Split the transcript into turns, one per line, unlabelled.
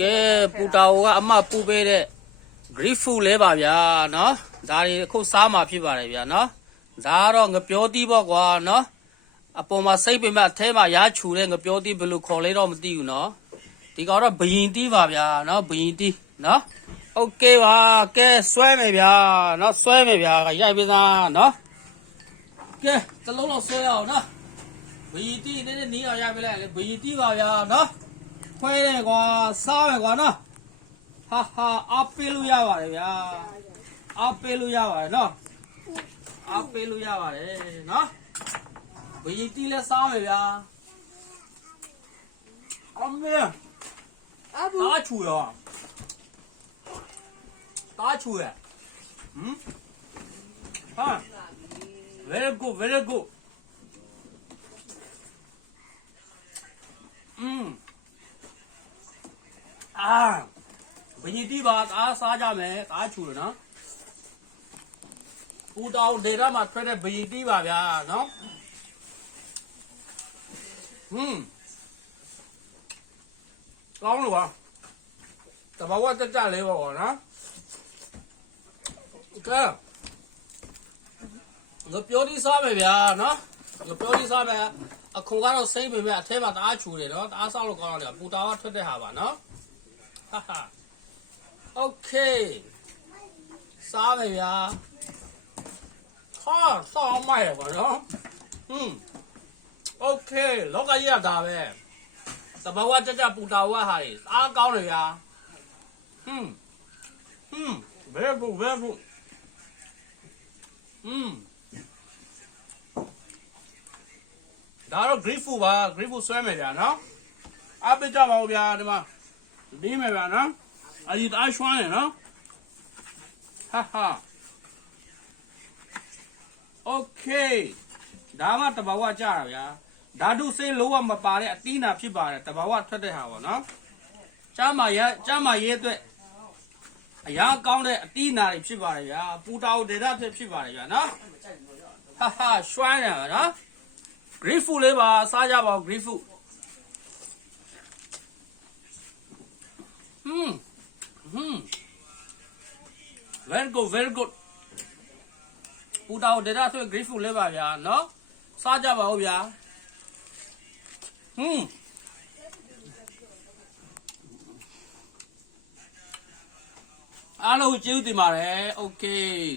ကဲပူတာဝကအမပူပေးတဲ့ grief food လဲပါဗျာနော်ဒါတွေအခုစားမှာဖြစ်ပါတယ်ဗျာနော်ဒါကတော့ငပြောသီးပေါ့ကွာနော်အပေါ်မှာစိတ်ပင်မအထဲမှာရားချူတဲ့ငပြောသီးဘယ်လိုခေါ်လဲတော့မသိဘူးနော်ဒီကောင်တော့ဘယင်သီးပါဗျာနော်ဘယင်သီးနော်โอเคပါကဲဆွဲမယ်ဗျာနော်ဆွဲမယ်ဗျာရိုက်ပေးသားနော်ကဲတစ်လုံးလောက်ဆွဲအောင်နော်ဘယင်သီးနည်းနည်းနီးအောင်ရိုက်ပေးလိုက်လေဘယင်သီးပါဗျာနော် ခွဲတယ်ကွာစားမယ်ကွာနော်ဟာဟာအားပေးလို့ရပါတယ်ဗျာအားပေးလို့ရပါတယ်နော်အားပေးလို့ရပါတယ်နော်ဘယီတီလဲစားမယ်ဗျာအမေ
အဘူ
တားချူရောတားချူရဟမ်ဟာ very good very good อืม อ่าဘယင်တီးပါအားစားကြမယ်အားချူတယ်နော်ပူတောင်ဒေတာမှာထွက်တဲ့ဘယင်တီးပါဗျာနော်ဟွန်းကောင်းလို့ပါတဘာဝတက်ကြလေးပါဘောနော်ကဲငါပြောဒီစားမယ်ဗျာနော်ငါပြောဒီစားမယ်အခုကတော့စိမ့်ပေမဲ့အထဲမှာတအားချူတယ်နော်တအားစားလို့ကောင်းတယ်ပူတာကထွက်တဲ့ဟာပါနော်ဟာဟာ โอเคစားမယ်ဗျာဟာစောင်းမိုက်ရပါနော်ဟွန်းโอเคလောကကြီးကဒါပဲသဘာဝကြကြပူတာဝတ်ဟာတွေအားကောင်းတယ်ဗျာဟွန်းဟွန်း very good very good ဟွန်းဒါတော့ green food ပါ green food ဆွဲမယ်ဗျာနော်အားပေးကြပါဦးဗျာဒီမှာ ဒီမယ်ဗျာနော် အဒီသားရွှမ်းရနော်ဟာဟာโอเคဒါမှတဘာဝကြတာဗျာဓာတုစေးလုံးဝမပါတဲ့အသီးနာဖြစ်ပါတယ်တဘာဝထွက်တဲ့ဟာပေါ့နော်ကျမ်းမာရကျမ်းမာရေးအတွက်အရာကောင်းတဲ့အသီးနာတွေဖြစ်ပါတယ်ဗျာပူတာကိုဒေတာဖြစ်ဖြစ်ပါတယ်ဗျာနော်ဟာဟာရွှမ်းရနော် green food လေးပါစားကြပါဦး green very good very good ပူတာကိုဒေတာဆို grateful လဲပါဗျာနော်စားကြပါဦးဗျာဟွန်းအားလုံးကျေးဇူးတင်ပါတယ် okay